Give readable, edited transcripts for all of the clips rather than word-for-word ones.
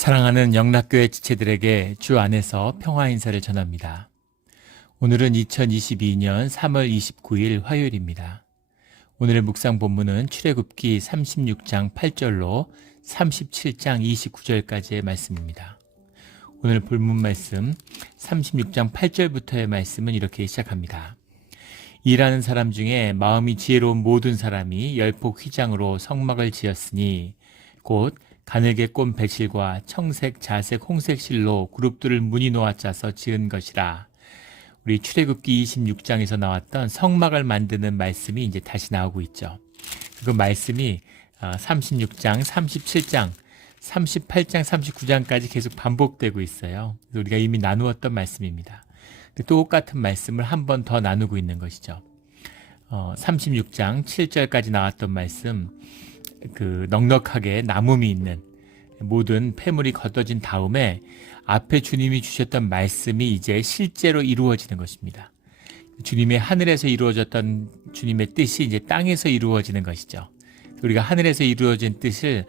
사랑하는 영락교회 지체들에게 주 안에서 평화 인사를 전합니다. 오늘은 2022년 3월 29일 화요일입니다. 오늘의 묵상 본문은 출애굽기 36장 8절로 37장 29절까지의 말씀입니다. 오늘 본문 말씀 36장 8절부터의 말씀은 이렇게 시작합니다. 일하는 사람 중에 마음이 지혜로운 모든 사람이 열폭 휘장으로 성막을 지었으니 곧 가늘게 꼰 배실과 청색, 자색, 홍색 실로 그룹들을 무늬 놓아 짜서 지은 것이라. 우리 출애굽기 26장에서 나왔던 성막을 만드는 말씀이 이제 다시 나오고 있죠. 그 말씀이 36장, 37장, 38장, 39장까지 계속 반복되고 있어요. 그래서 우리가 이미 나누었던 말씀입니다. 똑같은 말씀을 한 번 더 나누고 있는 것이죠. 36장 7절까지 나왔던 말씀, 넉넉하게 남음이 있는 모든 폐물이 걷어진 다음에 앞에 주님이 주셨던 말씀이 이제 실제로 이루어지는 것입니다. 주님의 하늘에서 이루어졌던 주님의 뜻이 이제 땅에서 이루어지는 것이죠. 우리가 하늘에서 이루어진 뜻을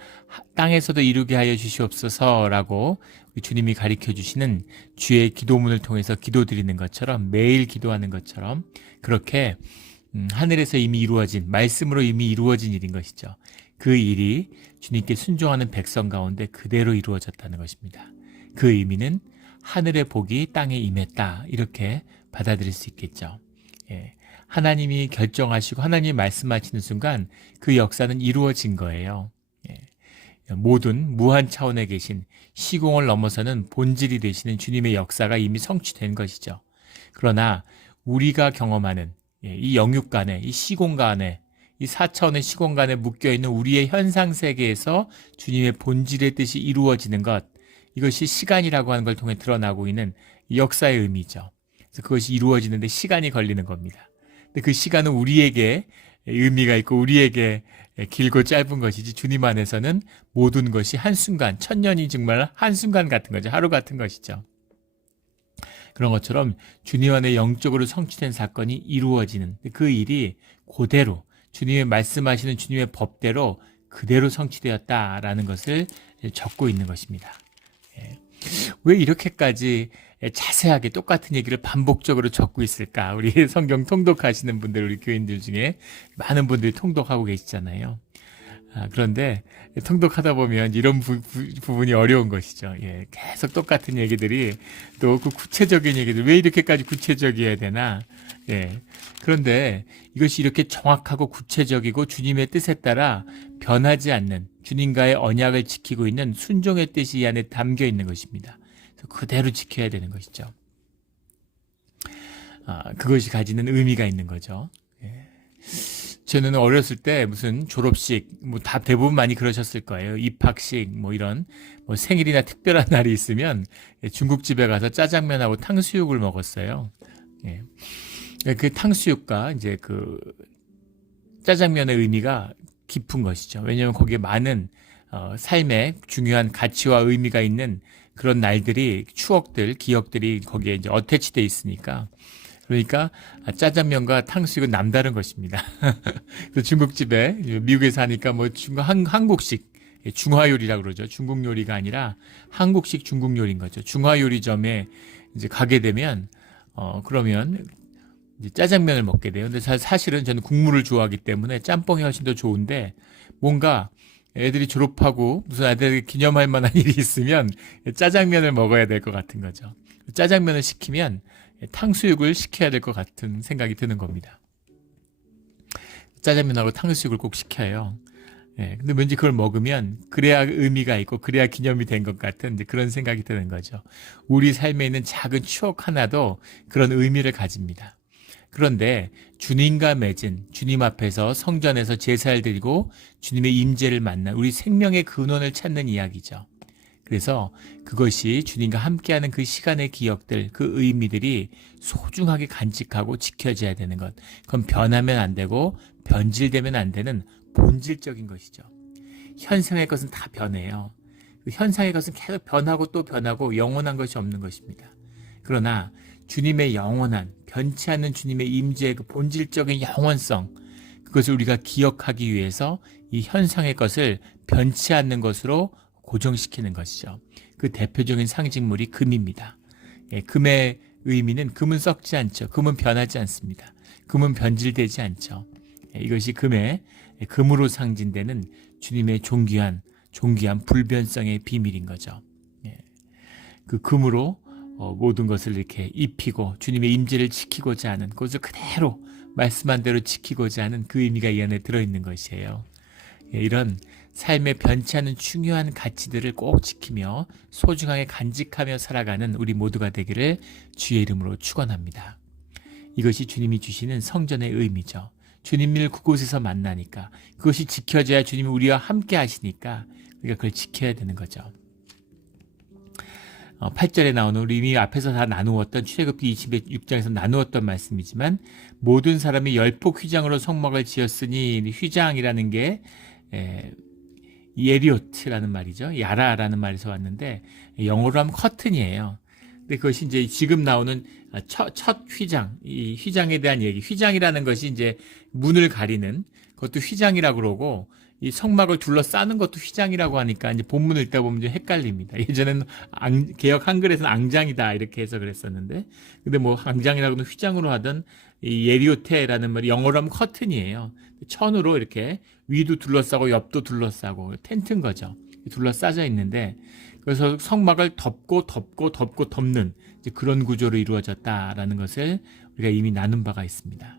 땅에서도 이루게 하여 주시옵소서라고 주님이 가르쳐 주시는 주의 기도문을 통해서 기도드리는 것처럼, 매일 기도하는 것처럼 그렇게 하늘에서 이미 이루어진, 말씀으로 이미 이루어진 일인 것이죠. 그 일이 주님께 순종하는 백성 가운데 그대로 이루어졌다는 것입니다. 그 의미는 하늘의 복이 땅에 임했다, 이렇게 받아들일 수 있겠죠. 하나님이 결정하시고 하나님이 말씀하시는 순간 그 역사는 이루어진 거예요. 모든 무한 차원에 계신 시공을 넘어서는 본질이 되시는 주님의 역사가 이미 성취된 것이죠. 그러나 우리가 경험하는 이 영육간에, 이 시공간에, 이 4차원의 시공간에 묶여있는 우리의 현상세계에서 주님의 본질의 뜻이 이루어지는 것, 이것이 시간이라고 하는 걸 통해 드러나고 있는 역사의 의미죠. 그래서 그것이 이루어지는데 시간이 걸리는 겁니다. 근데 그 시간은 우리에게 의미가 있고 우리에게 길고 짧은 것이지, 주님 안에서는 모든 것이 한순간, 천년이 정말 한순간 같은 거죠. 하루 같은 것이죠. 그런 것처럼 주님 안에 영적으로 성취된 사건이 이루어지는 그 일이 그대로 주님의 말씀하시는 주님의 법대로 그대로 성취되었다라는 것을 적고 있는 것입니다. 왜 이렇게까지 자세하게 똑같은 얘기를 반복적으로 적고 있을까? 우리 성경 통독하시는 분들, 우리 교인들 중에 많은 분들이 통독하고 계시잖아요. 그런데 통독하다 보면 이런 부분이 어려운 것이죠. 계속 똑같은 얘기들이, 또 그 구체적인 얘기들, 왜 이렇게까지 구체적이어야 되나? 그런데 이것이 이렇게 정확하고 구체적이고 주님의 뜻에 따라 변하지 않는, 주님과의 언약을 지키고 있는 순종의 뜻이 이 안에 담겨 있는 것입니다. 그래서 그대로 지켜야 되는 것이죠. 그것이 가지는 의미가 있는 거죠. 저는 어렸을 때 무슨 졸업식, 다 대부분 많이 그러셨을 거예요. 입학식, 이런 생일이나 특별한 날이 있으면 중국집에 가서 짜장면하고 탕수육을 먹었어요. 그 탕수육과 이제 그 짜장면의 의미가 깊은 것이죠. 왜냐하면 거기에 많은 삶의 중요한 가치와 의미가 있는 그런 날들이, 추억들, 기억들이 거기에 이제 어태치되어 있으니까. 그러니까 짜장면과 탕수육은 남다른 것입니다. 그래서 중국집에, 미국에 사니까 한국식, 중화 요리라고 그러죠. 중국 요리가 아니라 한국식 중국 요리인 거죠. 중화 요리점에 이제 가게 되면 그러면 이제 짜장면을 먹게 돼요. 근데 사실은 저는 국물을 좋아하기 때문에 짬뽕이 훨씬 더 좋은데, 뭔가 애들이 졸업하고 무슨 애들에게 기념할 만한 일이 있으면 짜장면을 먹어야 될 것 같은 거죠. 짜장면을 시키면 탕수육을 시켜야 될 것 같은 생각이 드는 겁니다. 짜장면하고 탕수육을 꼭 시켜요. 근데 왠지 그걸 먹으면 그래야 의미가 있고 그래야 기념이 된 것 같은 이제 그런 생각이 드는 거죠. 우리 삶에 있는 작은 추억 하나도 그런 의미를 가집니다. 그런데 주님과 맺은, 주님 앞에서 성전에서 제사를 드리고 주님의 임재를 만난 우리 생명의 근원을 찾는 이야기죠. 그래서 그것이 주님과 함께하는 그 시간의 기억들, 그 의미들이 소중하게 간직하고 지켜져야 되는 것. 그건 변하면 안 되고 변질되면 안 되는 본질적인 것이죠. 현상의 것은 다 변해요. 그 현상의 것은 계속 변하고 또 변하고 영원한 것이 없는 것입니다. 그러나 주님의 영원한, 변치 않는 주님의 임재의 그 본질적인 영원성, 그것을 우리가 기억하기 위해서 이 현상의 것을 변치 않는 것으로 고정시키는 것이죠. 그 대표적인 상징물이 금입니다. 금의 의미는 금은 썩지 않죠. 금은 변하지 않습니다. 금은 변질되지 않죠. 이것이 금으로 상징되는 주님의 존귀한 불변성의 비밀인 거죠. 그 금으로 모든 것을 이렇게 입히고 주님의 임재를 지키고자 하는, 그것을 그대로 말씀한 대로 지키고자 하는 그 의미가 이 안에 들어있는 것이에요. 이런 삶의 변치 않는 중요한 가치들을 꼭 지키며 소중하게 간직하며 살아가는 우리 모두가 되기를 주의 이름으로 축원합니다. 이것이 주님이 주시는 성전의 의미죠. 주님을 그곳에서 만나니까, 그것이 지켜져야 주님이 우리와 함께 하시니까 우리가 그걸 지켜야 되는 거죠. 8절에 나오는, 우리 이미 앞에서 다 나누었던, 출애굽기 26장에서 나누었던 말씀이지만, 모든 사람이 열폭 휘장으로 성막을 지었으니, 휘장이라는 게 예리오트라는 말이죠. 야라라는 말에서 왔는데, 영어로 하면 커튼이에요. 근데 그것이 이제 지금 나오는 첫 휘장, 이 휘장에 대한 얘기, 휘장이라는 것이 이제 문을 가리는 그것도 휘장이라고 그러고, 이 성막을 둘러싸는 것도 휘장이라고 하니까 이제 본문을 읽다 보면 좀 헷갈립니다. 예전에는 개역 한글에서는 앙장이다 이렇게 해서 그랬었는데, 근데 뭐 앙장이라고는 휘장으로 하던 이 예리오테라는 말이 영어로 하면 커튼이에요. 천으로 이렇게 위도 둘러싸고 옆도 둘러싸고 텐트인 거죠. 둘러싸져 있는데, 그래서 성막을 덮고 덮는 이제 그런 구조로 이루어졌다라는 것을 우리가 이미 나눈 바가 있습니다.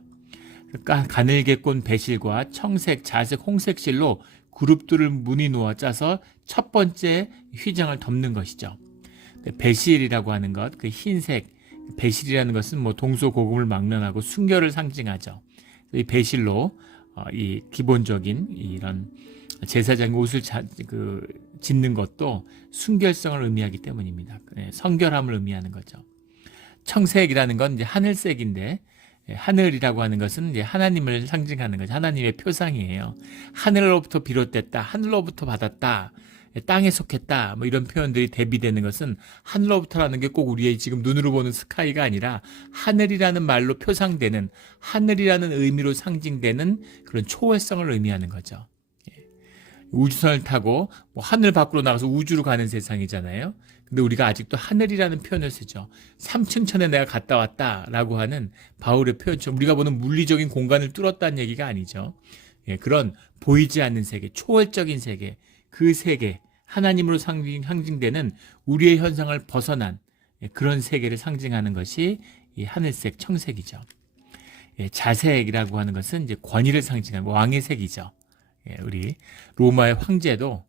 가늘게 꼰 배실과 청색, 자색, 홍색 실로 그룹들을 무늬 놓아 짜서 첫 번째 휘장을 덮는 것이죠. 배실이라고 하는 것, 그 흰색 배실이라는 것은 뭐 동서고금을 막론하고 순결을 상징하죠. 이 배실로 이 기본적인 이런 제사장의 옷을 짓는 것도 순결성을 의미하기 때문입니다. 성결함을 의미하는 거죠. 청색이라는 건 이제 하늘색인데, 하늘이라고 하는 것은 이제 하나님을 상징하는 거죠. 하나님의 표상이에요. 하늘로부터 비롯됐다, 하늘로부터 받았다, 땅에 속했다, 뭐 이런 표현들이 대비되는 것은, 하늘로부터라는 게 꼭 우리의 지금 눈으로 보는 스카이가 아니라 하늘이라는 말로 표상되는, 하늘이라는 의미로 상징되는 그런 초월성을 의미하는 거죠. 우주선을 타고 뭐 하늘 밖으로 나가서 우주로 가는 세상이잖아요. 근데 우리가 아직도 하늘이라는 표현을 쓰죠. 3층 천에 내가 갔다 왔다라고 하는 바울의 표현처럼 우리가 보는 물리적인 공간을 뚫었다는 얘기가 아니죠. 그런 보이지 않는 세계, 초월적인 세계, 그 세계, 하나님으로 상징되는 우리의 현상을 벗어난 그런 세계를 상징하는 것이 이 하늘색, 청색이죠. 자색이라고 하는 것은 이제 권위를 상징하는 왕의 색이죠. 우리 로마의 황제도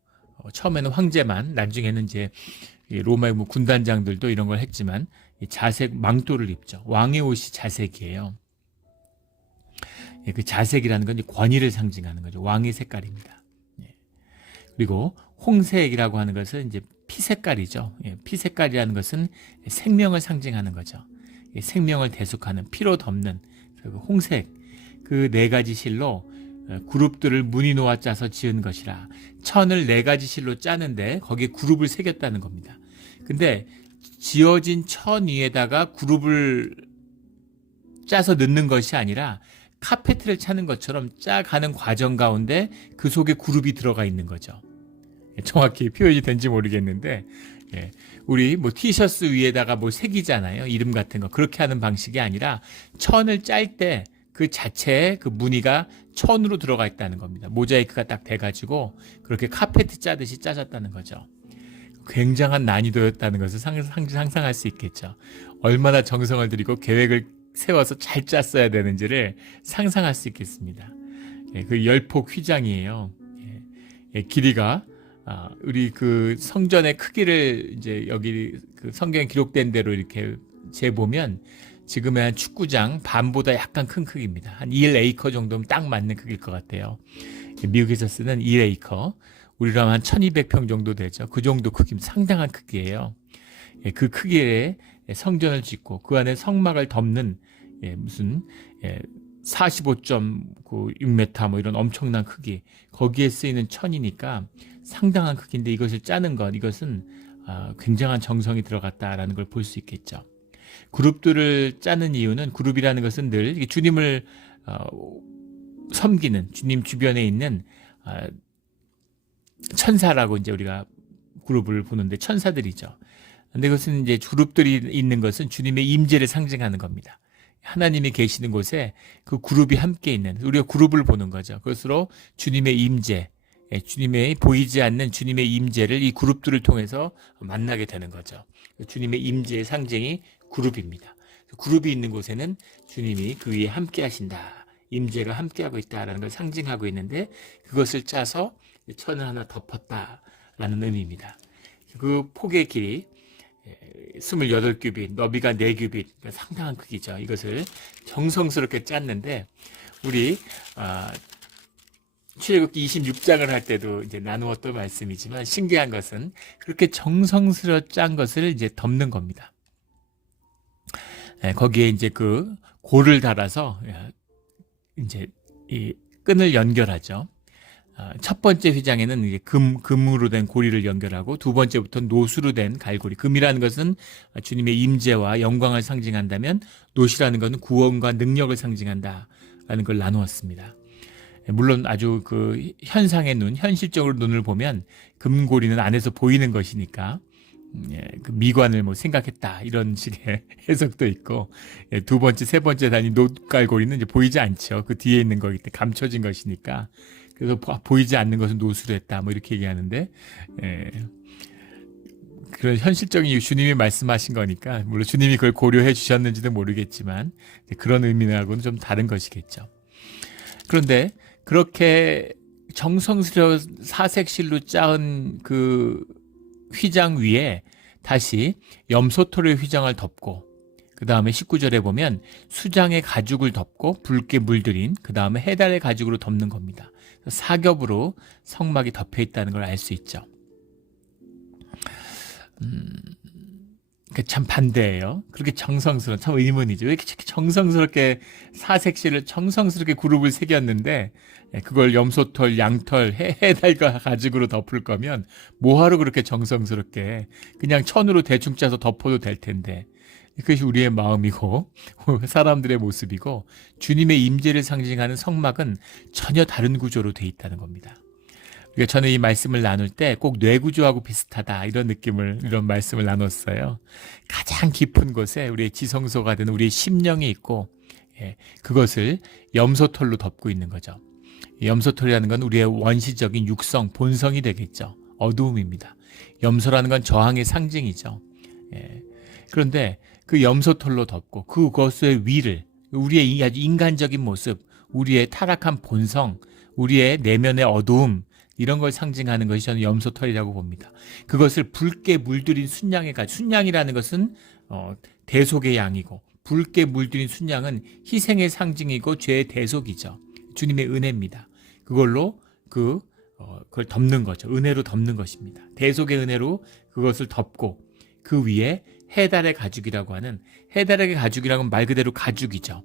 처음에는 황제만, 나중에는 이제 로마의 뭐 군단장들도 이런 걸 했지만 자색 망토를 입죠. 왕의 옷이 자색이에요. 그 자색이라는 건 이제 권위를 상징하는 거죠. 왕의 색깔입니다. 그리고 홍색이라고 하는 것은 이제 피 색깔이죠. 피 색깔이라는 것은 생명을 상징하는 거죠. 생명을 대속하는, 피로 덮는 홍색, 그 네 가지 실로 그룹들을 무늬 놓아 짜서 지은 것이라. 천을 네 가지 실로 짜는데 거기에 그룹을 새겼다는 겁니다. 근데 지어진 천 위에다가 그룹을 짜서 넣는 것이 아니라 카페트를 차는 것처럼 짜가는 과정 가운데 그 속에 그룹이 들어가 있는 거죠. 정확히 표현이 된지 모르겠는데, 우리 뭐 티셔츠 위에다가 뭐 새기잖아요. 이름 같은 거. 그렇게 하는 방식이 아니라 천을 짤 때 그 자체에 그 무늬가 천으로 들어가 있다는 겁니다. 모자이크가 딱 돼가지고 그렇게 카페트 짜듯이 짜졌다는 거죠. 굉장한 난이도였다는 것을 상상할 수 있겠죠. 얼마나 정성을 들이고 계획을 세워서 잘 짰어야 되는지를 상상할 수 있겠습니다. 그 열폭 휘장이에요. 길이가 우리 그 성전의 크기를 이제 여기 그 성경에 기록된 대로 이렇게 재보면 지금의 한 축구장 반보다 약간 큰 크기입니다. 한 1에이커 정도면 딱 맞는 크기일 것 같아요. 미국에서 쓰는 1에이커, 우리로 하면 한 1200평 정도 되죠. 그 정도 크기입니다. 상당한 크기예요. 그 크기의 성전을 짓고 그 안에 성막을 덮는 무슨 45.6m 뭐 이런 엄청난 크기, 거기에 쓰이는 천이니까 상당한 크기인데, 이것을 짜는 것, 이것은 굉장한 정성이 들어갔다라는 걸 볼 수 있겠죠. 그룹들을 짜는 이유는, 그룹이라는 것은 늘 주님을 섬기는, 주님 주변에 있는 천사라고 이제 우리가 그룹을 보는데 천사들이죠. 근데 그것은 이제 그룹들이 있는 것은 주님의 임재를 상징하는 겁니다. 하나님이 계시는 곳에 그 그룹이 함께 있는, 우리가 그룹을 보는 거죠. 그것으로 주님의 임재, 주님의 보이지 않는 주님의 임재를 이 그룹들을 통해서 만나게 되는 거죠. 주님의 임재의 상징이 그룹입니다. 그룹이 있는 곳에는 주님이 그 위에 함께 하신다, 임재가 함께하고 있다라는 걸 상징하고 있는데, 그것을 짜서 천을 하나 덮었다라는 의미입니다. 그 폭의 길이 28규빗, 너비가 4규빗, 그러니까 상당한 크기죠. 이것을 정성스럽게 짰는데, 우리 출애굽기 26장을 할 때도 이제 나누었던 말씀이지만, 신기한 것은 그렇게 정성스럽게 짠 것을 이제 덮는 겁니다. 거기에 이제 그 골을 달아서 이제 이 끈을 연결하죠. 첫 번째 휘장에는 이제 금으로 된 고리를 연결하고, 두 번째부터는 노수로 된 갈고리. 금이라는 것은 주님의 임재와 영광을 상징한다면, 노시라는 것은 구원과 능력을 상징한다라는 걸 나누었습니다. 물론 아주 그 현상의 눈, 현실적으로 눈을 보면 금고리는 안에서 보이는 것이니까 그 미관을 뭐 생각했다 이런 식의 해석도 있고, 두 번째, 세 번째 단위 노갈고리는 이제 보이지 않죠. 그 뒤에 있는 거기 때문에 감춰진 것이니까. 그래서 보이지 않는 것은 노수로 했다 뭐 이렇게 얘기하는데, 그런 현실적인 이유, 주님이 말씀하신 거니까 물론 주님이 그걸 고려해 주셨는지도 모르겠지만 그런 의미하고는 좀 다른 것이겠죠. 그런데 그렇게 정성스러운 사색실로 짜은 그 휘장 위에 다시 염소털의 휘장을 덮고, 그 다음에 19절에 보면 수장의 가죽을 덮고 붉게 물들인, 그 다음에 해달의 가죽으로 덮는 겁니다. 4겹으로 성막이 덮여 있다는 걸 알 수 있죠. 참 반대예요. 그렇게 정성스러운, 참 의문이죠. 왜 이렇게 정성스럽게 사색실을 정성스럽게 그룹을 새겼는데, 그걸 염소털, 양털, 해달과 가죽으로 덮을 거면 뭐하러 그렇게 정성스럽게 그냥 천으로 대충 짜서 덮어도 될 텐데. 그것이 우리의 마음이고 사람들의 모습이고, 주님의 임재를 상징하는 성막은 전혀 다른 구조로 돼 있다는 겁니다. 그러니까 저는 이 말씀을 나눌 때 꼭 뇌구조하고 비슷하다 이런 말씀을 나눴어요. 가장 깊은 곳에 우리의 지성소가 되는 우리의 심령이 있고, 그것을 염소털로 덮고 있는 거죠. 염소털이라는 건 우리의 원시적인 육성, 본성이 되겠죠. 어두움입니다. 염소라는 건 저항의 상징이죠. 그런데 그 염소털로 덮고 그것의 위를, 우리의 아주 인간적인 모습, 우리의 타락한 본성, 우리의 내면의 어두움, 이런 걸 상징하는 것이 저는 염소털이라고 봅니다. 그것을 붉게 물들인 순양의 가죽, 순양이라는 것은 대속의 양이고, 붉게 물들인 순양은 희생의 상징이고 죄의 대속이죠. 주님의 은혜입니다. 그걸로 그걸 덮는 거죠. 은혜로 덮는 것입니다. 대속의 은혜로 그것을 덮고, 그 위에 해달의 가죽이라고 하는, 해달의 가죽이라고 하면 말 그대로 가죽이죠.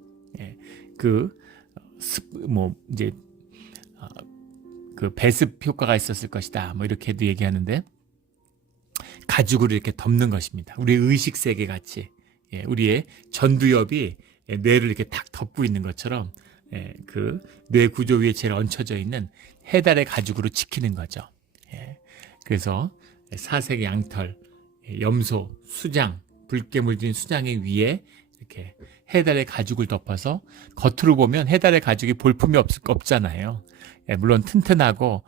이제 그 배습 효과가 있었을 것이다 뭐 이렇게도 얘기하는데, 가죽으로 이렇게 덮는 것입니다. 우리의 의식 세계 같이, 우리의 전두엽이 뇌를 이렇게 탁 덮고 있는 것처럼, 그 뇌 구조 위에 제일 얹혀져 있는 해달의 가죽으로 지키는 거죠. 그래서 사색 양털, 염소, 수장, 붉게 물든 수장의 위에 이렇게 해달의 가죽을 덮어서, 겉으로 보면 해달의 가죽이 볼품이 없잖아요. 물론 튼튼하고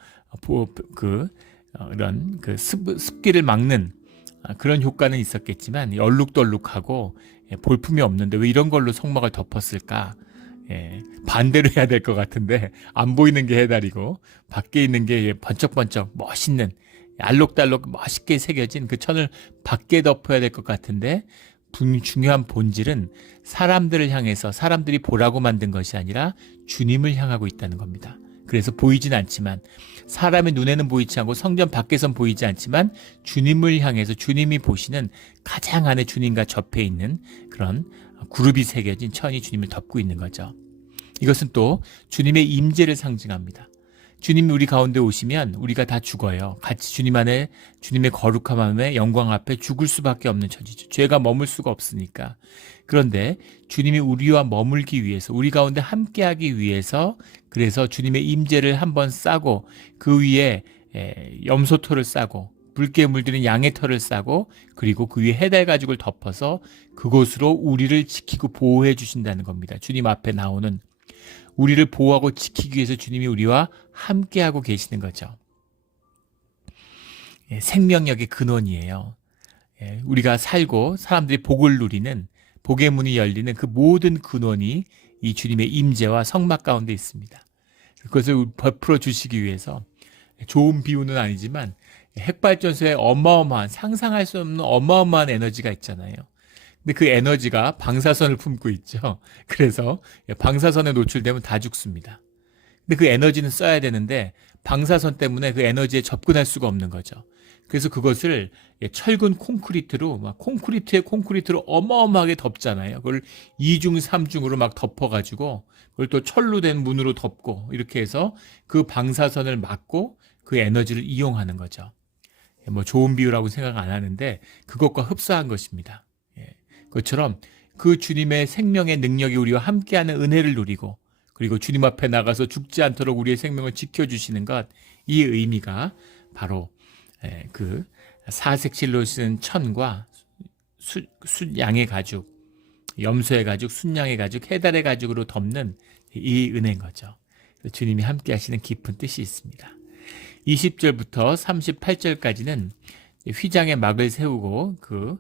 이런 그 습기를 막는 그런 효과는 있었겠지만, 얼룩덜룩하고 볼품이 없는데 왜 이런 걸로 성막을 덮었을까? 반대로 해야 될 것 같은데, 안 보이는 게 해달이고 밖에 있는 게 번쩍번쩍 멋있는, 알록달록 멋있게 새겨진 그 천을 밖에 덮어야 될 것 같은데, 중요한 본질은 사람들을 향해서, 사람들이 보라고 만든 것이 아니라 주님을 향하고 있다는 겁니다. 그래서 보이진 않지만, 사람의 눈에는 보이지 않고 성전 밖에선 보이지 않지만, 주님을 향해서 주님이 보시는 가장 안에 주님과 접해 있는 그런 그룹이 새겨진 천이 주님을 덮고 있는 거죠. 이것은 또 주님의 임재를 상징합니다. 주님이 우리 가운데 오시면 우리가 다 죽어요. 같이 주님 안에, 주님의 거룩함 안에, 영광 앞에 죽을 수밖에 없는 처지죠. 죄가 머물 수가 없으니까. 그런데 주님이 우리와 머물기 위해서, 우리 가운데 함께하기 위해서, 그래서 주님의 임재를 한번 싸고, 그 위에 염소토를 싸고, 붉게 물들인 양의 털을 싸고 그리고 그 위에 해달 가죽을 덮어서 그곳으로 우리를 지키고 보호해 주신다는 겁니다. 주님 앞에 나오는 우리를 보호하고 지키기 위해서 주님이 우리와 함께하고 계시는 거죠. 생명력의 근원이에요. 우리가 살고 사람들이 복을 누리는 복의 문이 열리는 그 모든 근원이 이 주님의 임재와 성막 가운데 있습니다. 그것을 베풀어 주시기 위해서 좋은 비유는 아니지만 핵발전소에 어마어마한 상상할 수 없는 어마어마한 에너지가 있잖아요. 근데 그 에너지가 방사선을 품고 있죠. 그래서 방사선에 노출되면 다 죽습니다. 근데 그 에너지는 써야 되는데 방사선 때문에 그 에너지에 접근할 수가 없는 거죠. 그래서 그것을 철근 콘크리트로 막 콘크리트로 어마어마하게 덮잖아요. 그걸 2중, 3중으로 막 덮어가지고 그걸 또 철로 된 문으로 덮고 이렇게 해서 그 방사선을 막고 그 에너지를 이용하는 거죠. 뭐 좋은 비유라고 생각 안 하는데 그것과 흡사한 것입니다. 그것처럼 그 주님의 생명의 능력이 우리와 함께하는 은혜를 누리고 그리고 주님 앞에 나가서 죽지 않도록 우리의 생명을 지켜주시는 것, 이 의미가 바로 그 사색실로 쓴 천과 양의 가죽, 염소의 가죽, 순양의 가죽, 해달의 가죽으로 덮는 이 은혜인 거죠. 주님이 함께 하시는 깊은 뜻이 있습니다. 20절부터 38절까지는 휘장의 막을 세우고 그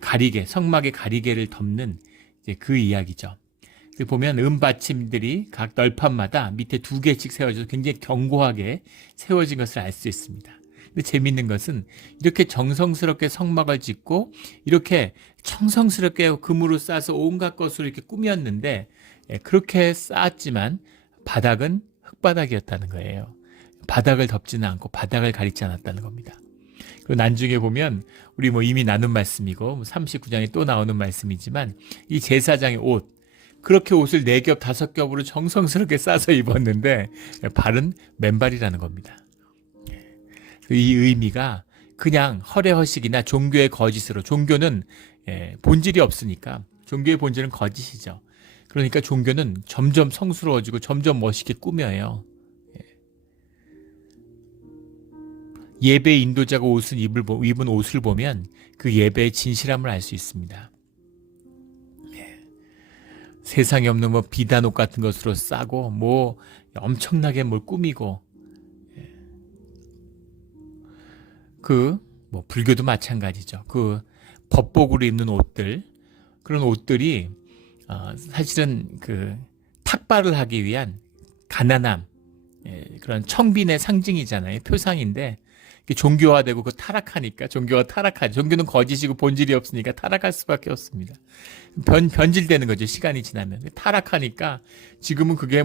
가리개, 성막의 가리개를 덮는 그 이야기죠. 보면 은받침들이 각 널판마다 밑에 2개씩 세워져서 굉장히 견고하게 세워진 것을 알 수 있습니다. 근데 재밌는 것은 이렇게 정성스럽게 성막을 짓고 이렇게 청성스럽게 금으로 싸서 온갖 것으로 이렇게 꾸몄는데 그렇게 쌓았지만 바닥은 흙바닥이었다는 거예요. 바닥을 덮지는 않고 바닥을 가리지 않았다는 겁니다. 그리고 나중에 보면 우리 이미 나눈 말씀이고 39장에 또 나오는 말씀이지만 이 제사장의 옷, 그렇게 옷을 4겹 5겹으로 정성스럽게 싸서 입었는데 발은 맨발이라는 겁니다. 이 의미가 그냥 허례허식이나 종교의 거짓으로, 종교는 본질이 없으니까 종교의 본질은 거짓이죠. 그러니까 종교는 점점 성스러워지고 점점 멋있게 꾸며요. 예배 인도자가 입은 옷을 보면 그 예배의 진실함을 알 수 있습니다. 세상에 없는 비단옷 같은 것으로 싸고 엄청나게 뭘 꾸미고, 불교도 마찬가지죠. 그 법복으로 입는 옷들, 그런 옷들이 사실은 그 탁발을 하기 위한 가난함, 그런 청빈의 상징이잖아요. 표상인데 종교화되고 그 타락하니까 종교는 거짓이고 본질이 없으니까 타락할 수밖에 없습니다. 변질되는 거죠. 시간이 지나면 타락하니까 지금은 그게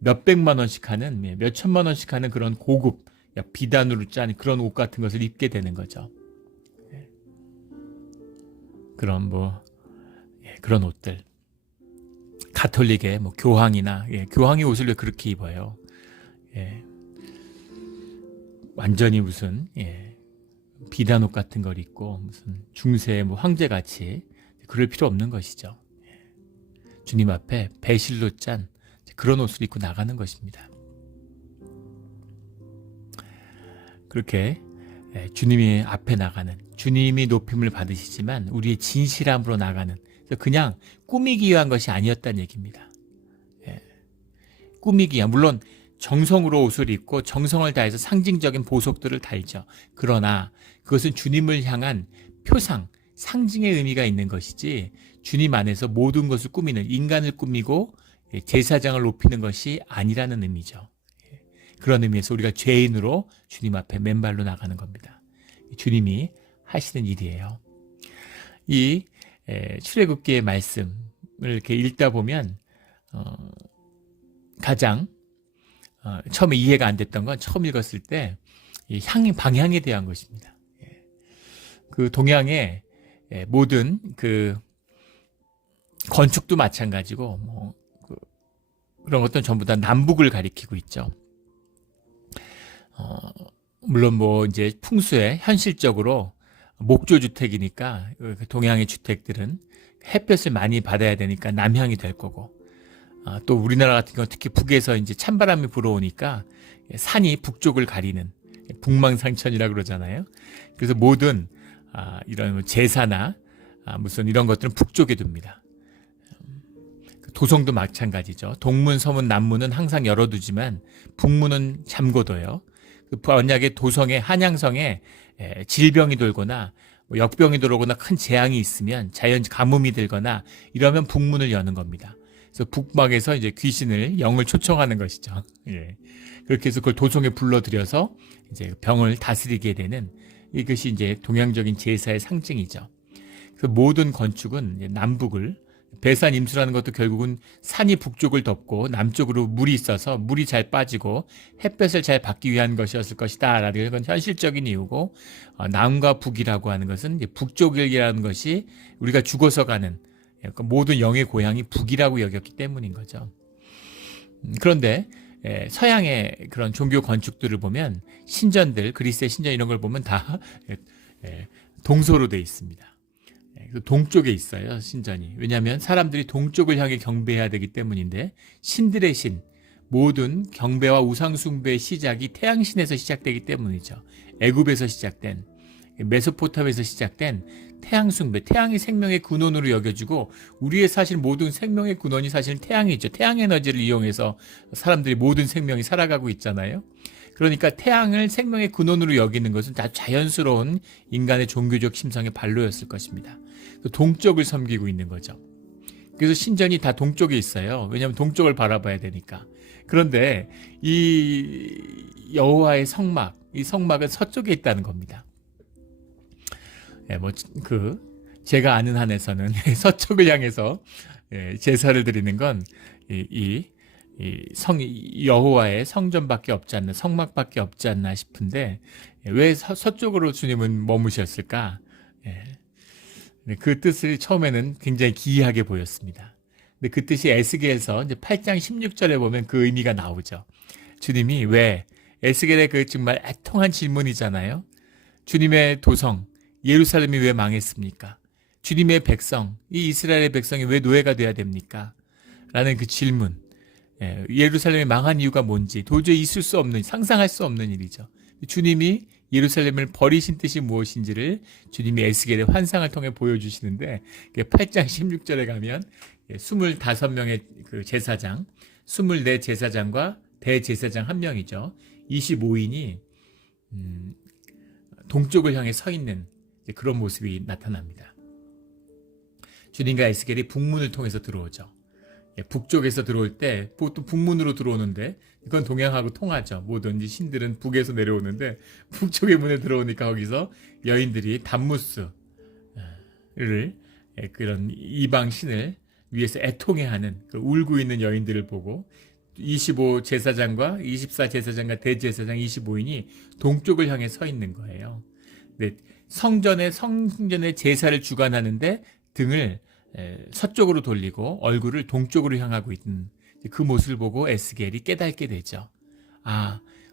몇백만 원씩 하는, 몇천만 원씩 하는 그런 고급 비단으로 짠 그런 옷 같은 것을 입게 되는 거죠. 그런 그런 옷들, 가톨릭의 교황이나 교황이 옷을 왜 그렇게 입어요? 완전히 무슨 비단옷 같은 걸 입고 무슨 중세 황제같이 그럴 필요 없는 것이죠. 주님 앞에 배실로 짠 그런 옷을 입고 나가는 것입니다. 그렇게 주님이 앞에 나가는, 주님이 높임을 받으시지만 우리의 진실함으로 나가는, 그냥 꾸미기 위한 것이 아니었다는 얘기입니다. 꾸미기 위한, 물론 정성으로 옷을 입고 정성을 다해서 상징적인 보석들을 달죠. 그러나 그것은 주님을 향한 표상, 상징의 의미가 있는 것이지 주님 안에서 모든 것을 꾸미는, 인간을 꾸미고 제사장을 높이는 것이 아니라는 의미죠. 그런 의미에서 우리가 죄인으로 주님 앞에 맨발로 나가는 겁니다. 주님이 하시는 일이에요. 이 출애굽기의 말씀을 이렇게 읽다 보면 가장 처음에 이해가 안 됐던 건, 처음 읽었을 때 방향에 대한 것입니다. 그 동양의 모든 그 건축도 마찬가지고 그런 것들은 전부 다 남북을 가리키고 있죠. 물론 이제 풍수에 현실적으로 목조주택이니까 동양의 주택들은 햇볕을 많이 받아야 되니까 남향이 될 거고, 또 우리나라 같은 경우 특히 북에서 이제 찬바람이 불어오니까 산이 북쪽을 가리는 북망상천이라고 그러잖아요. 그래서 모든 이런 제사나 무슨 이런 것들은 북쪽에 둡니다. 도성도 마찬가지죠. 동문, 서문, 남문은 항상 열어두지만 북문은 잠궈둬요. 만약에 도성에 한양성에 질병이 돌거나 역병이 들어오거나 큰 재앙이 있으면 자연 가뭄이 들거나 이러면 북문을 여는 겁니다. 그래서 북방에서 이제 귀신을 영을 초청하는 것이죠. 예. 그렇게 해서 그걸 도성에 불러들여서 이제 병을 다스리게 되는 이것이 이제 동양적인 제사의 상징이죠. 그래서 모든 건축은 이제 남북을 배산 임수라는 것도 결국은 산이 북쪽을 덮고 남쪽으로 물이 있어서 물이 잘 빠지고 햇볕을 잘 받기 위한 것이었을 것이다 라는 건 현실적인 이유고, 남과 북이라고 하는 것은 이제 북쪽이라는 것이 우리가 죽어서 가는 모든 영의 고향이 북이라고 여겼기 때문인 거죠. 그런데 서양의 그런 종교 건축들을 보면 신전들, 그리스의 신전 이런 걸 보면 다 동서로 돼 있습니다. 동쪽에 있어요, 신전이. 왜냐하면 사람들이 동쪽을 향해 경배해야 되기 때문인데, 신들의 신, 모든 경배와 우상숭배의 시작이 태양신에서 시작되기 때문이죠. 애굽에서 시작된, 메소포타미아에서 시작된 태양숭배, 태양이 생명의 근원으로 여겨지고 우리의 사실 모든 생명의 근원이 사실 태양이죠. 태양 에너지를 이용해서 사람들이 모든 생명이 살아가고 있잖아요. 그러니까 태양을 생명의 근원으로 여기는 것은 다 자연스러운 인간의 종교적 심성의 발로였을 것입니다. 동쪽을 섬기고 있는 거죠. 그래서 신전이 다 동쪽에 있어요. 왜냐하면 동쪽을 바라봐야 되니까. 그런데 이 여호와의 성막, 이 성막은 서쪽에 있다는 겁니다. 제가 아는 한에서는 서쪽을 향해서 제사를 드리는 건 여호와의 성전밖에 없지 않나, 성막밖에 없지 않나 싶은데, 왜 서쪽으로 주님은 머무셨을까? 그 뜻을 처음에는 굉장히 기이하게 보였습니다. 근데 그 뜻이 에스겔서 이제 8장 16절에 보면 그 의미가 나오죠. 주님이 왜, 에스겔의 그 정말 애통한 질문이잖아요. 주님의 도성 예루살렘이 왜 망했습니까? 주님의 백성, 이 이스라엘의 백성이 왜 노예가 돼야 됩니까? 라는 그 질문. 예루살렘이 망한 이유가 뭔지 도저히 있을 수 없는, 상상할 수 없는 일이죠. 주님이 예루살렘을 버리신 뜻이 무엇인지를 주님이 에스겔의 환상을 통해 보여주시는데, 8장 16절에 가면 25명의 그 제사장, 24 제사장과 대제사장 1명이죠. 25인이 동쪽을 향해 서 있는 그런 모습이 나타납니다. 주님과 에스겔이 북문을 통해서 들어오죠. 북쪽에서 들어올 때 보통 북문으로 들어오는데, 이건 동양하고 통하죠. 모든 신들은 북에서 내려오는데 북쪽의 문에 들어오니까 거기서 여인들이 단무스를, 그런 이방 신을 위해서 애통해하는, 울고 있는 여인들을 보고 25 제사장과 24 제사장과 대제사장 25인이 동쪽을 향해 서 있는 거예요. 근데 성전의 제사를 주관하는데 등을 서쪽으로 돌리고 얼굴을 동쪽으로 향하고 있는 그 모습을 보고 에스겔이 깨닫게 되죠.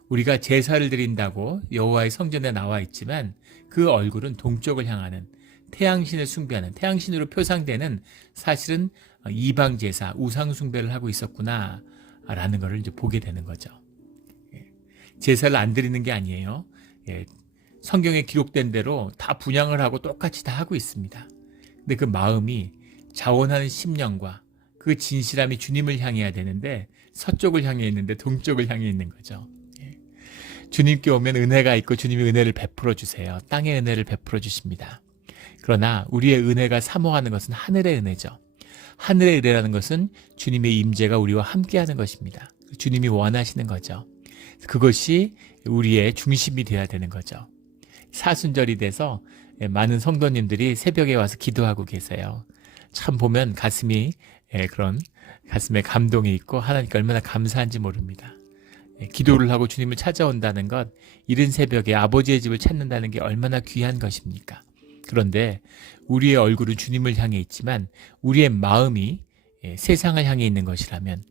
우리가 제사를 드린다고 여호와의 성전에 나와 있지만 그 얼굴은 동쪽을 향하는, 태양신을 숭배하는, 태양신으로 표상되는 사실은 이방 제사, 우상 숭배를 하고 있었구나 라는 것을 이제 보게 되는 거죠. 제사를 안 드리는 게 아니에요. 성경에 기록된 대로 다 분향을 하고 똑같이 다 하고 있습니다. 근데 그 마음이, 자원하는 심령과 그 진실함이 주님을 향해야 되는데 서쪽을 향해 있는데 동쪽을 향해 있는 거죠. 주님께 오면 은혜가 있고 주님이 은혜를 베풀어 주세요. 땅의 은혜를 베풀어 주십니다. 그러나 우리의 은혜가 사모하는 것은 하늘의 은혜죠. 하늘의 은혜라는 것은 주님의 임재가 우리와 함께하는 것입니다. 주님이 원하시는 거죠. 그것이 우리의 중심이 되어야 되는 거죠. 사순절이 돼서 많은 성도님들이 새벽에 와서 기도하고 계세요. 참 보면 가슴에 감동이 있고 하나님께 얼마나 감사한지 모릅니다. 기도를 하고 주님을 찾아온다는 것, 이른 새벽에 아버지의 집을 찾는다는 게 얼마나 귀한 것입니까? 그런데 우리의 얼굴은 주님을 향해 있지만 우리의 마음이 세상을 향해 있는 것이라면,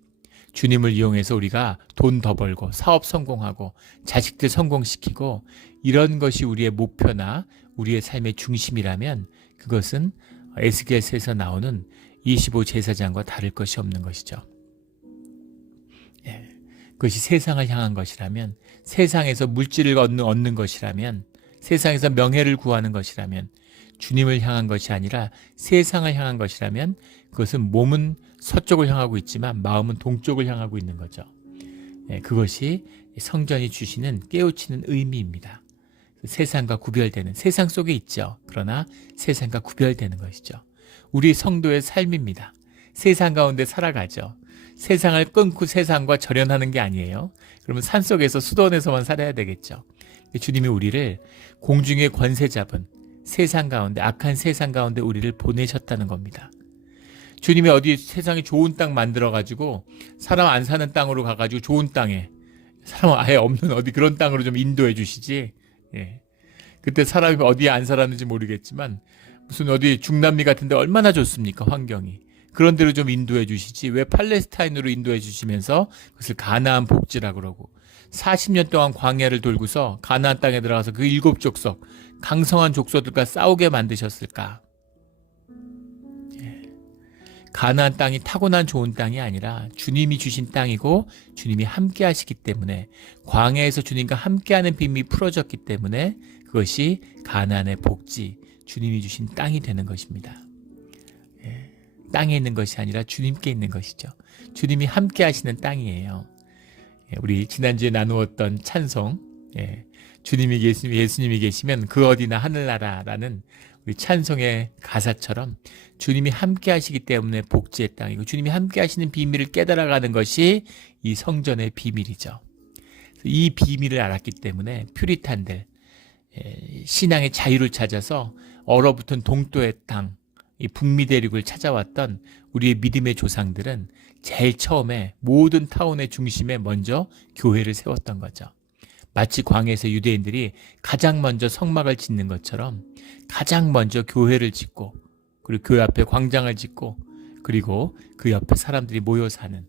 주님을 이용해서 우리가 돈 더 벌고 사업 성공하고 자식들 성공시키고 이런 것이 우리의 목표나 우리의 삶의 중심이라면, 그것은 에스겔서에서 나오는 25 제사장과 다를 것이 없는 것이죠. 그것이 세상을 향한 것이라면, 세상에서 물질을 얻는 것이라면, 세상에서 명예를 구하는 것이라면, 주님을 향한 것이 아니라 세상을 향한 것이라면 그것은 몸은 서쪽을 향하고 있지만 마음은 동쪽을 향하고 있는 거죠. 그것이 성전이 주시는 깨우치는 의미입니다. 세상과 구별되는, 세상 속에 있죠. 그러나 세상과 구별되는 것이죠. 우리 성도의 삶입니다. 세상 가운데 살아가죠. 세상을 끊고 세상과 절연하는 게 아니에요. 그러면 산속에서 수도원에서만 살아야 되겠죠. 주님이 우리를 공중의 권세 잡은 세상 가운데, 악한 세상 가운데 우리를 보내셨다는 겁니다. 주님이 어디 세상에 좋은 땅 만들어가지고 사람 안 사는 땅으로 가가지고 좋은 땅에, 사람 아예 없는 어디 그런 땅으로 좀 인도해 주시지. 그때 사람이 어디에 안 살았는지 모르겠지만 무슨 어디 중남미 같은데 얼마나 좋습니까, 환경이. 그런 데로 좀 인도해 주시지 왜 팔레스타인으로 인도해 주시면서 그것을 가나안 복지라 그러고 40년 동안 광야를 돌고서 가나안 땅에 들어가서 그 7족속 강성한 족속들과 싸우게 만드셨을까? 가나안 땅이 타고난 좋은 땅이 아니라 주님이 주신 땅이고 주님이 함께 하시기 때문에, 광야에서 주님과 함께하는 비밀이 풀어졌기 때문에 그것이 가나안의 복지, 주님이 주신 땅이 되는 것입니다. 땅에 있는 것이 아니라 주님께 있는 것이죠. 주님이 함께 하시는 땅이에요. 우리 지난주에 나누었던 찬송, 주님이 계시면, 예수님이 계시면 그 어디나 하늘나라라는 우리 찬송의 가사처럼 주님이 함께 하시기 때문에 복지의 땅이고 주님이 함께 하시는 비밀을 깨달아가는 것이 이 성전의 비밀이죠. 이 비밀을 알았기 때문에 퓨리탄들, 신앙의 자유를 찾아서 얼어붙은 동토의 땅, 이 북미 대륙을 찾아왔던 우리의 믿음의 조상들은 제일 처음에 모든 타운의 중심에 먼저 교회를 세웠던 거죠. 마치 광야에서 유대인들이 가장 먼저 성막을 짓는 것처럼 가장 먼저 교회를 짓고, 그리고 교회 앞에 광장을 짓고, 그리고 그 옆에 사람들이 모여 사는,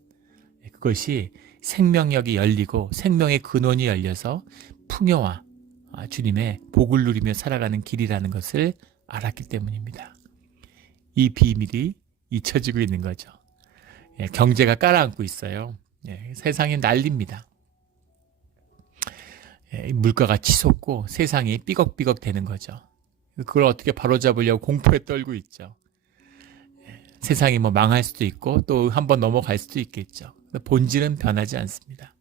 그것이 생명력이 열리고 생명의 근원이 열려서 풍요와 주님의 복을 누리며 살아가는 길이라는 것을 알았기 때문입니다. 이 비밀이 잊혀지고 있는 거죠. 경제가 깔아앉고 있어요. 세상이 난립니다. 물가가 치솟고 세상이 삐걱삐걱 되는 거죠. 그걸 어떻게 바로잡으려고 공포에 떨고 있죠. 세상이 뭐 망할 수도 있고 또 한번 넘어갈 수도 있겠죠. 본질은 변하지 않습니다.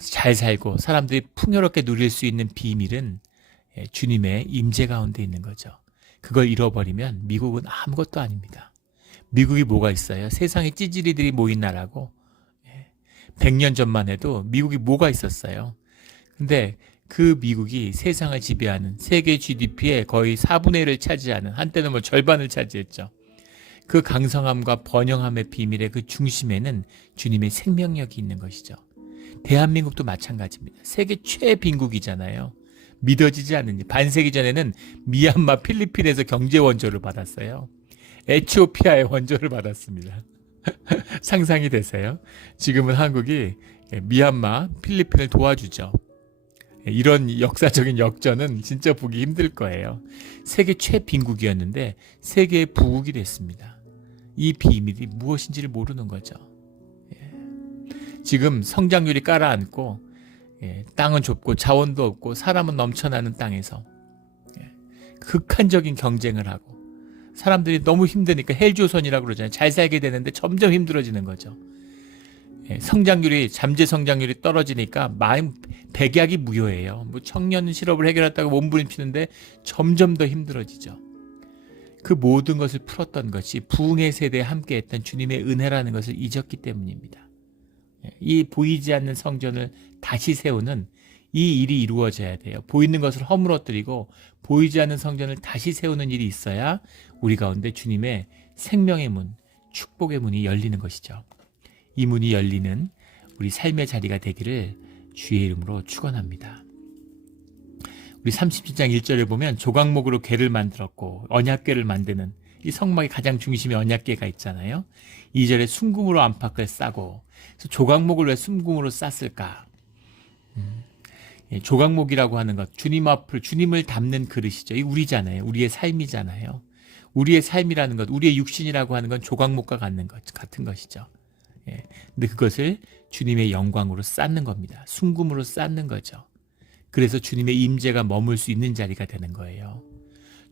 잘 살고 사람들이 풍요롭게 누릴 수 있는 비밀은 주님의 임재 가운데 있는 거죠. 그걸 잃어버리면 미국은 아무것도 아닙니다. 미국이 뭐가 있어요? 세상에 찌질이들이 모인 나라고. 100년 전만 해도 미국이 뭐가 있었어요? 근데 그 미국이 세상을 지배하는, 세계 GDP의 거의 4분의 1을 차지하는, 한때는 뭐 절반을 차지했죠. 그 강성함과 번영함의 비밀의 그 중심에는 주님의 생명력이 있는 것이죠. 대한민국도 마찬가지입니다. 세계 최빈국이잖아요. 믿어지지 않는지. 반세기 전에는 미얀마, 필리핀에서 경제 원조를 받았어요. 에티오피아의 원조를 받았습니다. 상상이 되세요? 지금은 한국이 미얀마, 필리핀을 도와주죠. 이런 역사적인 역전은 진짜 보기 힘들 거예요. 세계 최빈국이었는데 세계의 부국이 됐습니다. 이 비밀이 무엇인지를 모르는 거죠. 지금 성장률이 깔아앉고 땅은 좁고 자원도 없고 사람은 넘쳐나는 땅에서 극한적인 경쟁을 하고 사람들이 너무 힘드니까 헬조선이라고 그러잖아요. 잘 살게 되는데 점점 힘들어지는 거죠. 성장률이, 잠재 성장률이 떨어지니까 백약이 무효예요. 뭐 청년 실업을 해결했다고 몸부림치는데 점점 더 힘들어지죠. 그 모든 것을 풀었던 것이 부흥의 세대에 함께했던 주님의 은혜라는 것을 잊었기 때문입니다. 이 보이지 않는 성전을 다시 세우는 이 일이 이루어져야 돼요. 보이는 것을 허물어뜨리고 보이지 않는 성전을 다시 세우는 일이 있어야 우리 가운데 주님의 생명의 문, 축복의 문이 열리는 것이죠. 이 문이 열리는 우리 삶의 자리가 되기를 주의 이름으로 축원합니다. 우리 37장 1절에 보면 조각목으로 궤를 만들었고 언약궤를 만드는 이 성막의 가장 중심에 언약궤가 있잖아요. 2절에 순금으로 안팎을 싸고, 그래서 조각목을 왜 순금으로 쌌을까? 조각목이라고 하는 것, 주님 앞을, 주님을 담는 그릇이죠. 이 우리잖아요. 우리의 삶이잖아요. 우리의 삶이라는 것, 우리의 육신이라고 하는 건 조각목과 같은 것이죠. 예. 근데 그것을 주님의 영광으로 쌓는 겁니다. 순금으로 쌓는 거죠. 그래서 주님의 임재가 머물 수 있는 자리가 되는 거예요.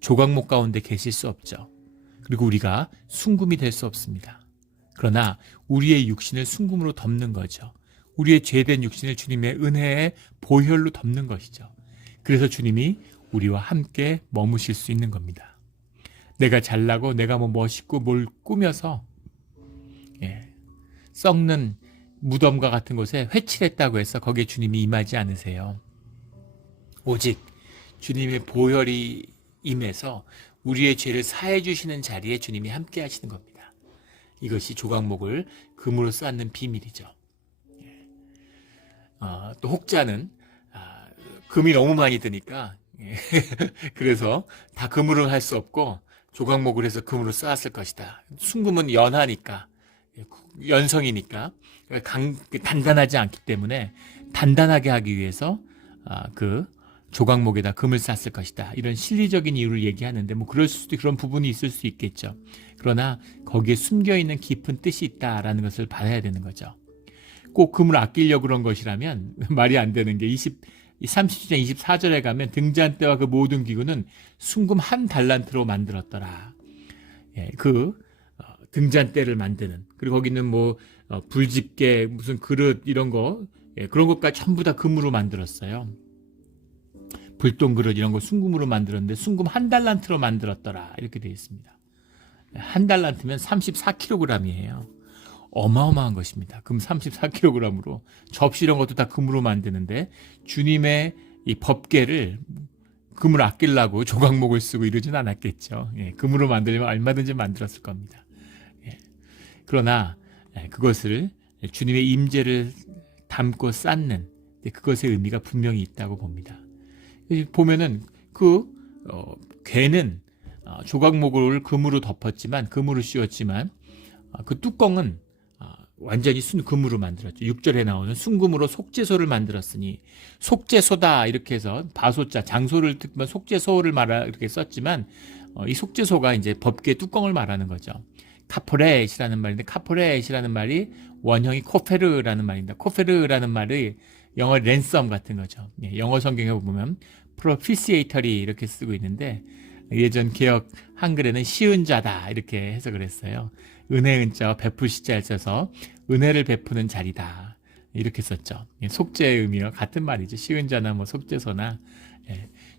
조각목 가운데 계실 수 없죠. 그리고 우리가 순금이 될 수 없습니다. 그러나 우리의 육신을 순금으로 덮는 거죠. 우리의 죄된 육신을 주님의 은혜의 보혈로 덮는 것이죠. 그래서 주님이 우리와 함께 머무실 수 있는 겁니다. 내가 잘나고 내가 뭐 멋있고 뭘 꾸며서 썩는 무덤과 같은 곳에 회칠했다고 해서 거기에 주님이 임하지 않으세요. 오직 주님의 보혈이 임해서 우리의 죄를 사해 주시는 자리에 주님이 함께 하시는 겁니다. 이것이 조각목을 금으로 쌓는 비밀이죠. 또 혹자는 금이 너무 많이 드니까 그래서 다 금으로 할 수 없고 조각목을 해서 금으로 쌓았을 것이다. 순금은 연하니까, 연성이니까 단단하지 않기 때문에 단단하게 하기 위해서 그 조각목에다 금을 쌌을 것이다. 이런 실리적인 이유를 얘기하는데 뭐 그럴 수도 그런 부분이 있을 수 있겠죠. 그러나 거기에 숨겨 있는 깊은 뜻이 있다라는 것을 봐야 되는 거죠. 꼭 금을 아끼려고 그런 것이라면 말이 안 되는 게 30장 24절에 가면 등잔대와 그 모든 기구는 순금 한 달란트로 만들었더라. 그 등잔대를 만드는, 그리고 거기는 뭐 불집게 무슨 그릇 이런 거 그런 것까지 전부 다 금으로 만들었어요. 불똥 그릇 이런 거 순금으로 만들었는데 순금 한 달란트로 만들었더라 이렇게 되어 있습니다. 한 달란트면 34kg이에요. 어마어마한 것입니다. 금 34kg으로 접시 이런 것도 다 금으로 만드는데 주님의 이 법궤를 금을 아끼려고 조각목을 쓰고 이러진 않았겠죠. 금으로 만들려면 얼마든지 만들었을 겁니다. 그러나 그것을 주님의 임재를 담고 쌓는 그것의 의미가 분명히 있다고 봅니다. 보면은 그 궤는 조각목을 금으로 덮었지만 금으로 씌웠지만 그 뚜껑은 완전히 순금으로 만들었죠. 6절에 나오는 순금으로 속죄소를 만들었으니 속죄소다 이렇게 해서 바소자 장소를 듣면 속죄소를 말하 이렇게 썼지만 이 속죄소가 이제 법궤 뚜껑을 말하는 거죠. 카포렛이라는 말인데 카포렛이라는 말이 원형이 코페르라는 말입니다. 코페르라는 말이 영어 랜섬 같은 거죠. 영어 성경에 보면 propitiatory 이렇게 쓰고 있는데 예전 개역 한글에는 시은 자다 이렇게 해석을 했어요. 은혜 은자와 베푸시 자를 써서 은혜를 베푸는 자리다 이렇게 썼죠. 속죄의 의미와 같은 말이죠. 시은 자나 뭐 속죄소나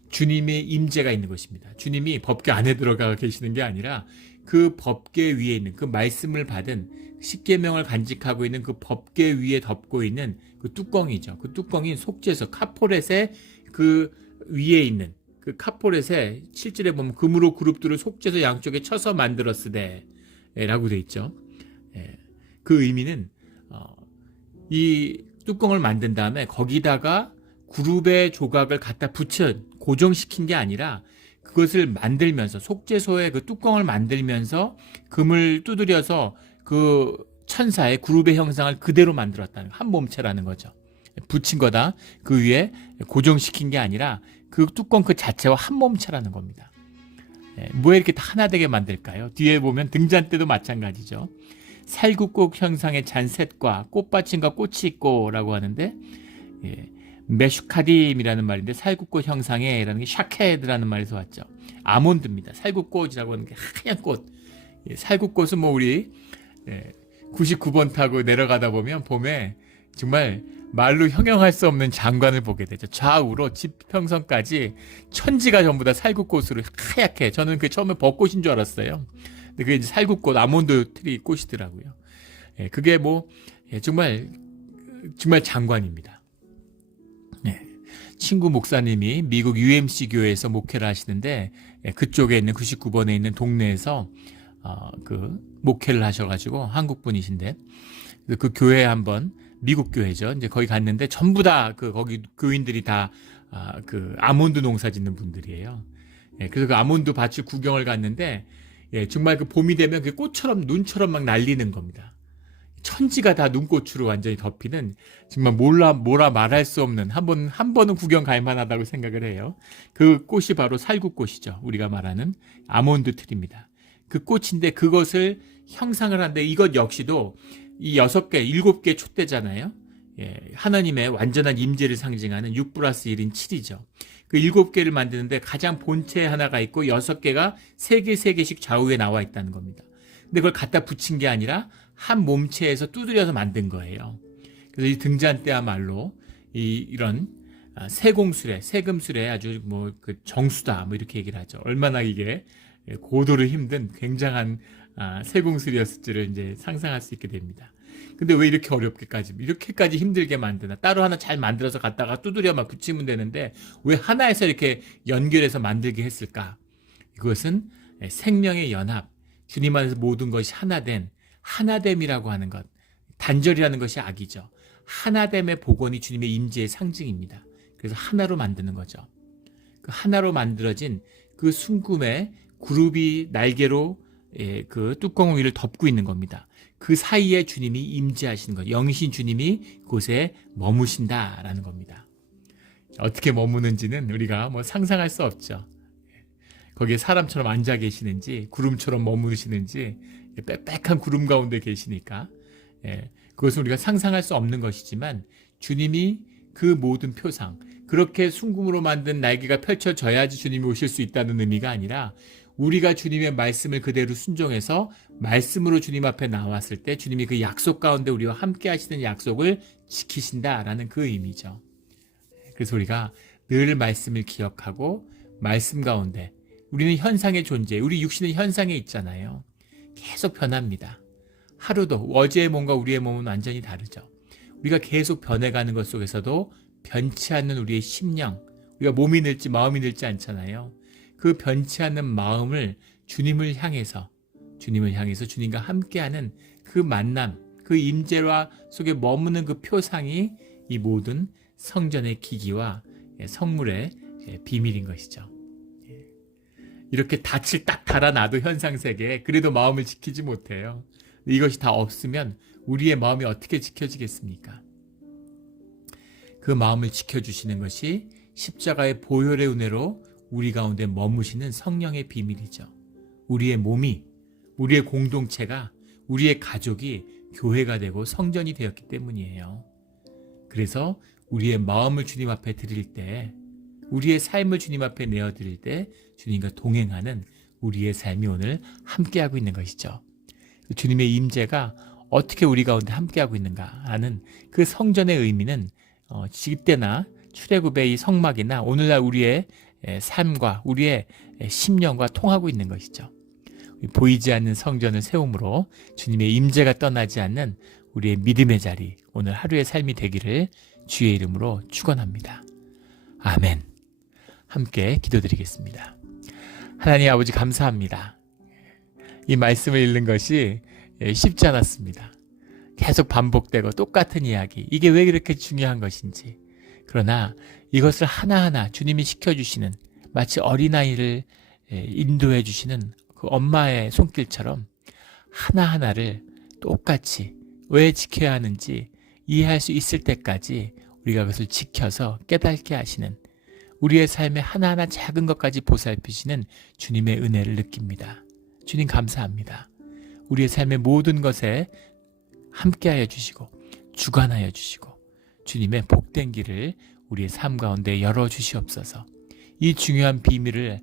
주님의 임재가 있는 것입니다. 주님이 법궤 안에 들어가 계시는 게 아니라 그 법궤 위에 있는 그 말씀을 받은 십계명을 간직하고 있는 그 법궤 위에 덮고 있는 그 뚜껑이죠. 그 뚜껑이 속죄소 카포렛의 그 위에 있는 그 카포렛에 실질에 보면 금으로 그룹들을 속죄소 양쪽에 쳐서 만들었으되 라고 되어 있죠. 그 의미는 이 뚜껑을 만든 다음에 거기다가 그룹의 조각을 갖다 붙여 고정시킨 게 아니라 그것을 만들면서 속죄소에 그 뚜껑을 만들면서 금을 두드려서 그 천사의 그룹의 형상을 그대로 만들었다는 한 몸체라는 거죠. 붙인 거다. 그 위에 고정시킨 게 아니라 그 뚜껑 그 자체와 한 몸체라는 겁니다. 왜 이렇게 하나 되게 만들까요? 뒤에 보면 등잔대도 마찬가지죠. 살구꽃 형상의 잔셋과 꽃받침과 꽃이 있고라고 하는데 메슈카딤이라는 말인데 살구꽃 형상의라는 게 샤케드라는 말에서 왔죠. 아몬드입니다. 살구꽃이라고 하는 게 하얀 꽃. 살구꽃은 뭐 우리 99번 타고 내려가다 보면 봄에 정말 말로 형용할 수 없는 장관을 보게 되죠. 좌우로 지평선까지 천지가 전부 다 살구꽃으로 하얗게. 저는 그 처음에 벚꽃인 줄 알았어요. 근데 그게 이제 살구꽃, 아몬드 트리 꽃이더라고요. 그게 뭐 정말 장관입니다. 친구 목사님이 미국 UMC 교회에서 목회를 하시는데 그쪽에 있는 99번에 있는 동네에서 그 목회를 하셔가지고 한국 분이신데 그 교회에 한번 미국 교회죠. 이제 거기 갔는데 전부 다 거기 교인들이 다 그 아몬드 농사 짓는 분들이에요. 그래서 그 아몬드 밭을 구경을 갔는데 정말 그 봄이 되면 그 꽃처럼 눈처럼 막 날리는 겁니다. 천지가 다 눈꽃으로 완전히 덮이는 정말 뭐라 말할 수 없는 한 번은 구경 갈 만하다고 생각을 해요. 그 꽃이 바로 살구꽃이죠. 우리가 말하는 아몬드 트리입니다. 그 꽃인데 그것을 형상을 하는데 이것 역시도 이 6개, 7개 촛대잖아요. 예, 하나님의 완전한 임재를 상징하는 6 플러스 1인 7이죠. 그 7개를 만드는데 가장 본체 하나가 있고 6개가 3개, 3개씩 좌우에 나와 있다는 겁니다. 근데 그걸 갖다 붙인 게 아니라 한 몸체에서 두드려서 만든 거예요. 그래서 이 등잔 때야말로 이런 세공술에, 세금술에 아주 그 정수다 이렇게 얘기를 하죠. 얼마나 이게 고도로 힘든 굉장한 세공술이었을지를 이제 상상할 수 있게 됩니다. 근데 왜 이렇게 이렇게까지 힘들게 만드나? 따로 하나 잘 만들어서 갖다가 두드려 붙이면 되는데 왜 하나에서 이렇게 연결해서 만들게 했을까? 이것은 생명의 연합, 주님 안에서 모든 것이 하나된 하나됨이라고 하는 것, 단절이라는 것이 악이죠. 하나됨의 복원이 주님의 임재의 상징입니다. 그래서 하나로 만드는 거죠. 그 하나로 만들어진 그 순금의 그룹이 날개로 그 뚜껑 위를 덮고 있는 겁니다. 그 사이에 주님이 임재하시는 것, 영이신 주님이 그곳에 머무신다라는 겁니다. 어떻게 머무는지는 우리가 상상할 수 없죠. 거기에 사람처럼 앉아 계시는지 구름처럼 머무르시는지 빽빽한 구름 가운데 계시니까 그것은 우리가 상상할 수 없는 것이지만 주님이 그 모든 표상, 그렇게 순금으로 만든 날개가 펼쳐져야지 주님이 오실 수 있다는 의미가 아니라 우리가 주님의 말씀을 그대로 순종해서 말씀으로 주님 앞에 나왔을 때 주님이 그 약속 가운데 우리와 함께 하시는 약속을 지키신다라는 그 의미죠. 그래서 우리가 늘 말씀을 기억하고 말씀 가운데 우리는 현상의 존재, 우리 육신은 현상에 있잖아요. 계속 변합니다. 하루도 어제의 몸과 우리의 몸은 완전히 다르죠. 우리가 계속 변해가는 것 속에서도 변치 않는 우리의 심령, 우리가 몸이 늙지 마음이 늙지 않잖아요. 그 변치 않는 마음을 주님을 향해서 주님과 함께하는 그 만남, 그 임재와 속에 머무는 그 표상이 이 모든 성전의 기기와 성물의 비밀인 것이죠. 이렇게 닻을 딱 달아놔도 현상세계에 그래도 마음을 지키지 못해요. 이것이 다 없으면 우리의 마음이 어떻게 지켜지겠습니까? 그 마음을 지켜주시는 것이 십자가의 보혈의 은혜로 우리 가운데 머무시는 성령의 비밀이죠. 우리의 몸이, 우리의 공동체가, 우리의 가족이 교회가 되고 성전이 되었기 때문이에요. 그래서 우리의 마음을 주님 앞에 드릴 때, 우리의 삶을 주님 앞에 내어드릴 때 주님과 동행하는 우리의 삶이 오늘 함께하고 있는 것이죠. 주님의 임재가 어떻게 우리 가운데 함께하고 있는가 하는 그 성전의 의미는 집대나 출애굽의 이 성막이나 오늘날 우리의 삶과 우리의 심령과 통하고 있는 것이죠. 보이지 않는 성전을 세움으로 주님의 임재가 떠나지 않는 우리의 믿음의 자리, 오늘 하루의 삶이 되기를 주의 이름으로 축원합니다. 아멘. 함께 기도드리겠습니다. 하나님 아버지 감사합니다. 이 말씀을 읽는 것이 쉽지 않았습니다. 계속 반복되고 똑같은 이야기, 이게 왜 그렇게 중요한 것인지, 그러나 이것을 하나하나 주님이 시켜주시는, 마치 어린아이를 인도해 주시는 그 엄마의 손길처럼 하나하나를 똑같이 왜 지켜야 하는지 이해할 수 있을 때까지 우리가 그것을 지켜서 깨닫게 하시는, 우리의 삶의 하나하나 작은 것까지 보살피시는 주님의 은혜를 느낍니다. 주님 감사합니다. 우리의 삶의 모든 것에 함께하여 주시고 주관하여 주시고 주님의 복된 길을 우리의 삶 가운데 열어주시옵소서. 이 중요한 비밀을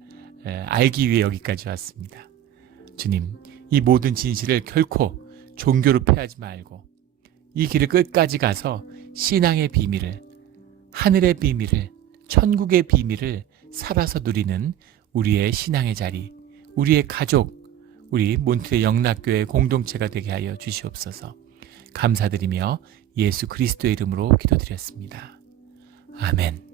알기 위해 여기까지 왔습니다. 주님, 이 모든 진실을 결코 종교로 패하지 말고 이 길을 끝까지 가서 신앙의 비밀을, 하늘의 비밀을, 천국의 비밀을 살아서 누리는 우리의 신앙의 자리, 우리의 가족, 우리 몬트레 영락교회 공동체가 되게 하여 주시옵소서. 감사드리며 예수 그리스도의 이름으로 기도드렸습니다. 아멘.